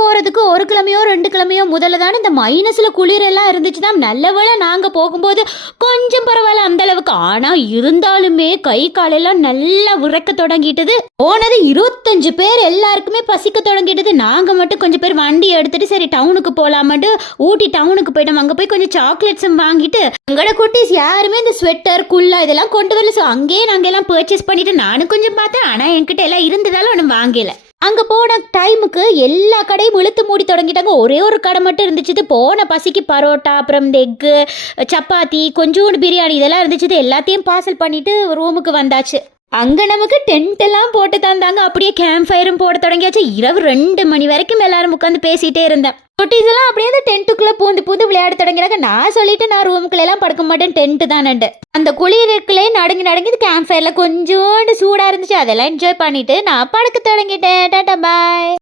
போறதுக்கு ஒரு கிழமையோ 2 கிழமையோ முதல்ல தானே இந்த மைனஸ்ல குளிர் எல்லாம் இருந்துச்சுன்னா நல்ல வேளை நாங்க போகும்போது கொஞ்சம் பரவாயில்ல அந்த அளவுக்கு. ஆனா இருந்தாலுமே கை காலெல்லாம் நல்லா விறக்க தொடங்கிட்டது. போனது 25 பேர், எல்லாருக்குமே பசிக்க தொடங்கிட்டது. நாங்க மட்டும் கொஞ்சம் பேர் வண்டி எடுத்துட்டு சரி டவுனுக்கு போலாமட்டு ஊட்டி டவுனுக்கு போயிட்டோம். அங்க போய் கொஞ்சம் சாக்லேட்ஸும் வாங்கிட்டு எங்கட குட்டீஸ் யாருமே இந்த ஸ்வெட்டர் குல்லா இதெல்லாம் கொண்டு வரல. ஸோ அங்கேயே நாங்க எல்லாம் பர்ச்சேஸ் பண்ணிட்டு நானும் கொஞ்சம் பார்த்தேன். ஆனா என்கிட்ட எல்லாம் இருந்ததால ஒன்றும் வாங்கல. அங்கே போன டைமுக்கு எல்லா கடையும் இழுத்து மூடி தொடங்கிட்டாங்க. ஒரே ஒரு கடை மட்டும் இருந்துச்சு. போன பசிக்கு பரோட்டா, அப்புறம் இந்த எக்கு, சப்பாத்தி, கொஞ்சோண்டு பிரியாணி இதெல்லாம் இருந்துச்சு. எல்லாத்தையும் பார்சல் பண்ணிட்டு ரூமுக்கு வந்தாச்சு. அங்கே நமக்கு டென்ட் எல்லாம் போட்டு தந்தாங்க. அப்படியே கேம்ப் ஃபயரும் போட தொடங்கியாச்சு. இரவு 2 மணி வரைக்கும் எல்லாரும் உட்காந்து பேசிட்டே இருந்தேன். குட்டீஸ் எல்லாம் அப்படியே அந்த டென்ட்டுக்குள்ளே பூந்து விளையாட தொடங்கிறாங்க. நான் சொல்லிட்டு நான் ரூமுக்குள்ள எல்லாம் படுக்க மாட்டேன், டென்ட்டு தானேண்டு. அந்த குளிருக்குள்ளே நடுங்கி கேம்ப் ஃபயர்ல கொஞ்சோண்டு சூடாக இருந்துச்சு. அதெல்லாம் என்ஜாய் பண்ணிட்டு நான் படுக்க தொடங்கிட்டேன். டாடா பாய்.